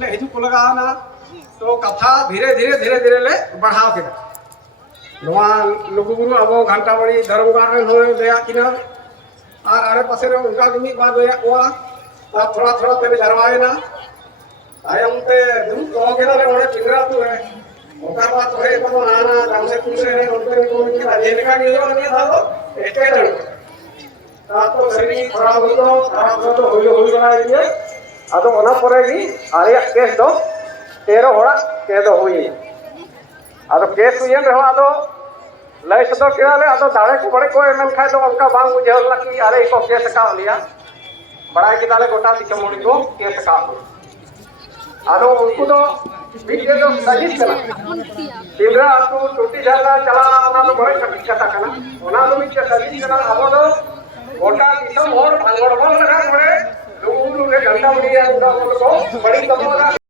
ले हिजू को लगाना तो कथा धीरे धीरे धीरे धीरे ले बढ़ाव के नवा लुगुबुरु अब घंटा बड़ी धर्मगार रन हो दया किना और आरे पासे रे उनका गमी बात दया कोआ थोड़ा थोड़ा तेरे धरवाए ना आयम ते दूध को के ले ओडे पिंगरा तू है ओका बात है तो नाना गांव से कुछ रे उनके को की राजे का नियो नहीं था तो स्टेट रात तो शरीर खराब हो तो होई बना दिए अदो ओना परेगी आरे केस दो 13 होड़ा के दो होई अदो केस हुई रे अदो लय सदो केले अदो दाड़े को बड़े को एमन खाय तो उनका बांग बुझल कि अरे को केस का लिया बड़ा के दाले गोटा दिखे मोड़ी को केस का अदो उनको तो बीजे तो सजित करा तिमरा तू टूटी जाला चला ओना तो बड़े कटी कथा कना ओना तो बीजे सजित करा अब तो गोटा दिसम और भांगड़ बल लगा बड़े लोग के घंटा बड़ी को बड़ी कमोला